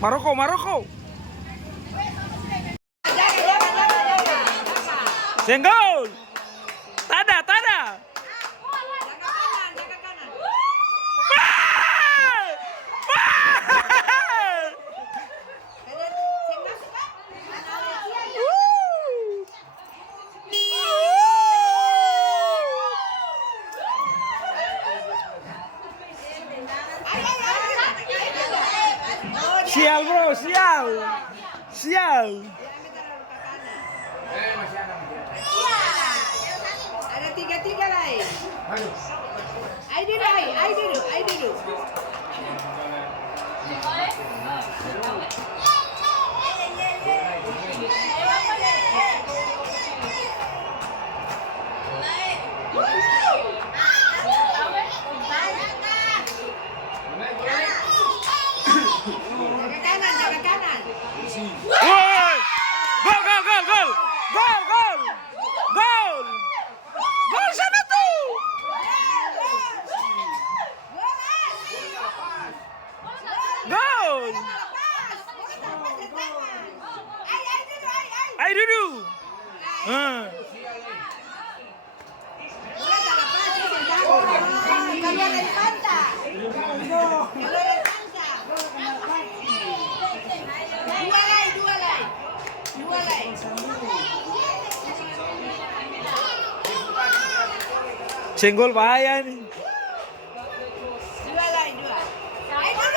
Maroko, Maroko. Senggol. Tada, tada. Sial bro, sial. Sial. Ada tiga lain. I dulu. Jaga kanan. Woi! Gol, gol, gol, gol. Gol, gol. Gol. Gol sana tuh. Gol. Ayo dulu. Dua lagi. Senggol bahaya nih. Dua lagi. Ayo dulu.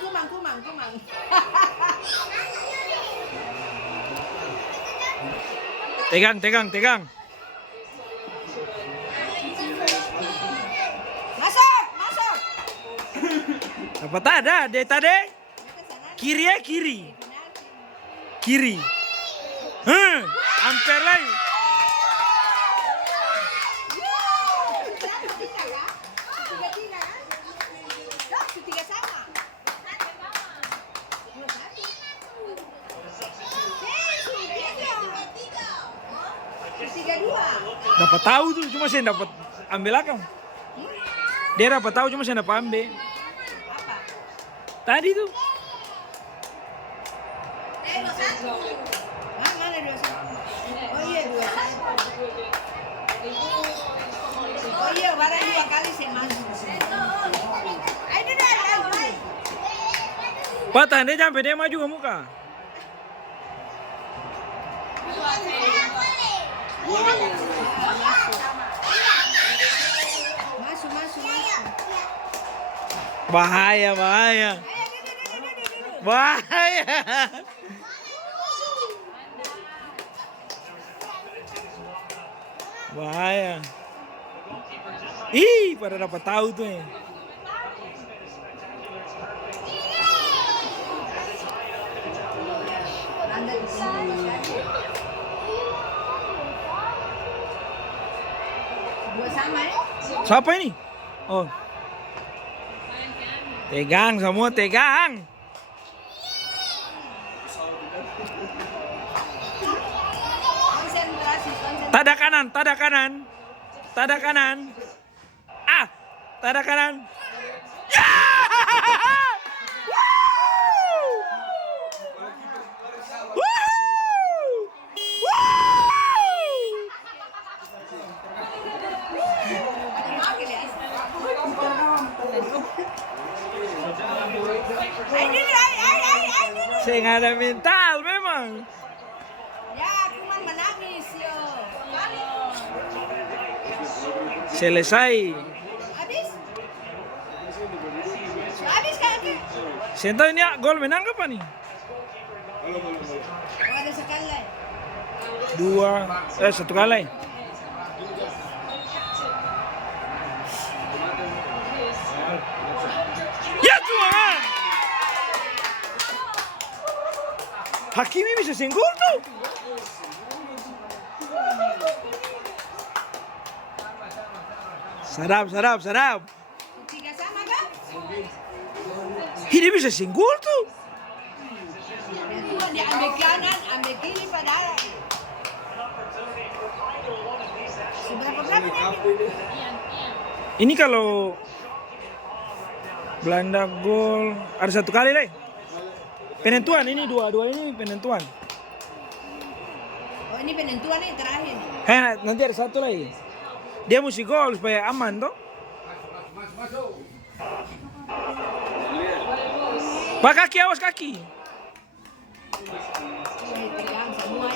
Kumang. Tegang. Masuk. Dapat ada, deh tadi. Kiri. Hampir lagi. Tiga sama. Tiga dua. Dapat tahu tuh, cuma saya dapat ambil akam. Dia dapat tahu, cuma saya dapat ambil. Apa? Tadi tuh. Mana 21? Oh iya 21. Oh iya, barang 2 kali saya masuk. Ayo dulu. Patah, dia sampai dia maju ke muka. Masuk. Bahaya. Bahaya. Ih, pada dapat tahu tuh ya. Dua sama ya? Siapa ini? Oh. Tegang semua, tegang. Konsentrasi. Tada kanan. Ah, tada kanan. Ya! Saya nggak ada mental memang. Ya, Kuman menangis yo. Selesai. Habis kakek. Saya tahu ini gol menang apa nih? Oh, ada sekali lagi. 1 kali. Ya Tuhan! Hakimi bisa senggol tuh. Sadap. Tiga sama kan? Ini bisa senggol tuh. Dia ambil kanan, ambil kiri padahal. Seberapa nih? Ini kalau Belanda gol ada satu kali deh. Penentuan ini dua ini penentuan. Oh ini penentuan yang terakhir. Nanti ada satu lagi. Dia mesti gol supaya aman toh. Pak kaki, awas kaki. Tegang semua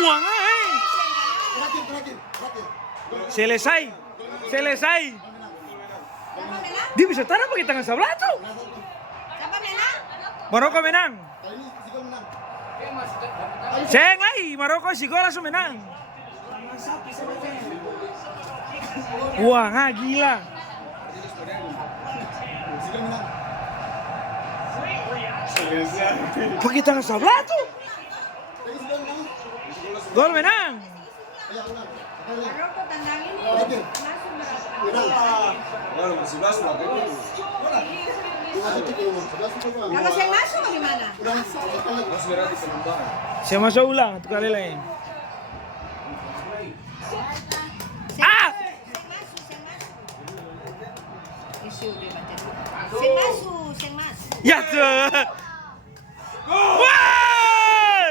Buang Terakhir. Selesai. Siapa menang? Dia bisa taruh pakai tangan sebelah tuh. Siapa menang? Maroko menang. Kali ini Sigol menang. Ceng lagi, Maroko si gol langsung menang. Wah, gila. Sigol menang. Pakai tangan sebelah tuh. Lagi Sigol menang. Gol menang. Ayo ulang. Sekali. Maroko tandang ini Terakhir. langsung Menang. Bueno, masih belas lah kayak gitu. Masuk ke umur. 11 itu kan. Kalau saya masuk gimana? Udah sekali. Mas berarti penonton. Saya masuk ulang satu kali lain. Saya masuk. Isu dia baca. Saya masuk. Ya tuh. Wah!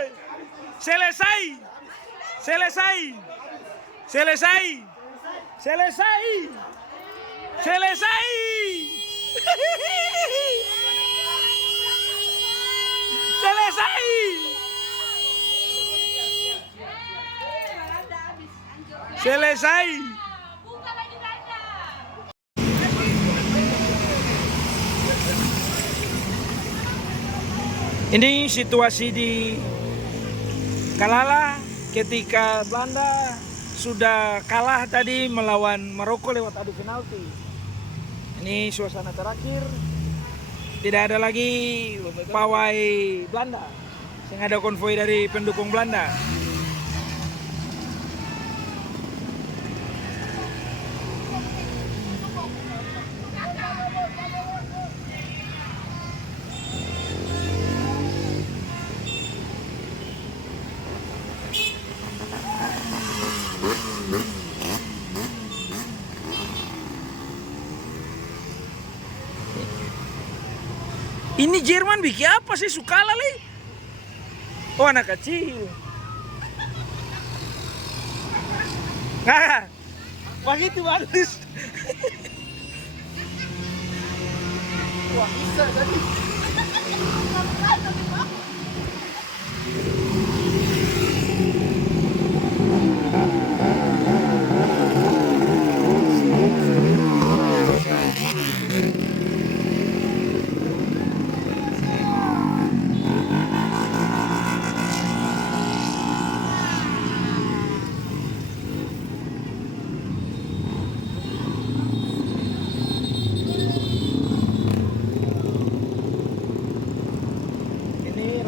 Selesai. Selesai. Ini situasi di Kalala ketika Belanda sudah kalah tadi melawan Maroko lewat adu penalti. Ini suasana terakhir. Tidak ada lagi pawai Belanda. Yang ada konvoi dari pendukung Belanda. Ini Jerman bikin apa sih Sukala li? Oh anak kecil. Nah, begitu bagus. Wah, bisa tadi.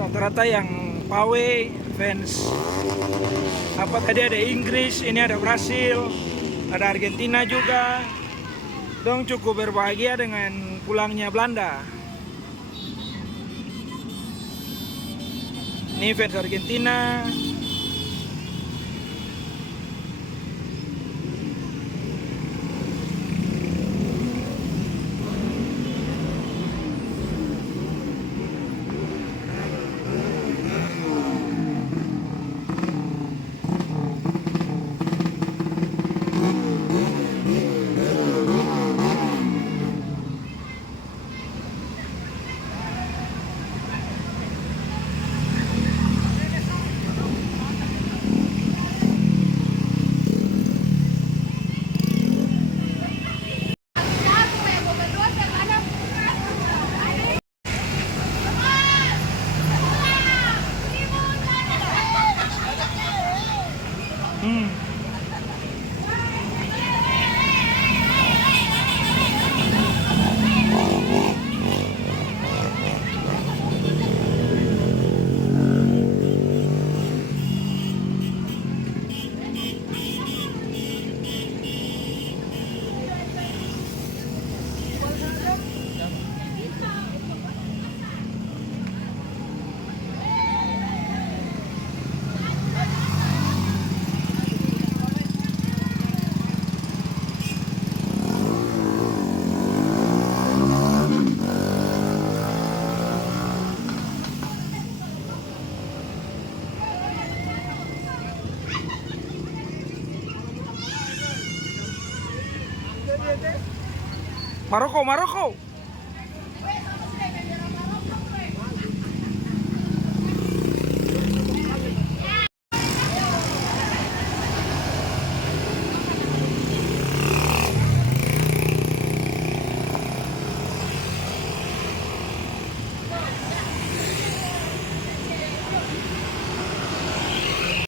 Rata-rata yang pawe fans apa tadi ada Inggris, ini ada Brasil, ada Argentina juga. Dong cukup berbahagia dengan pulangnya Belanda. Ini fans Argentina. Maroko, Maroko.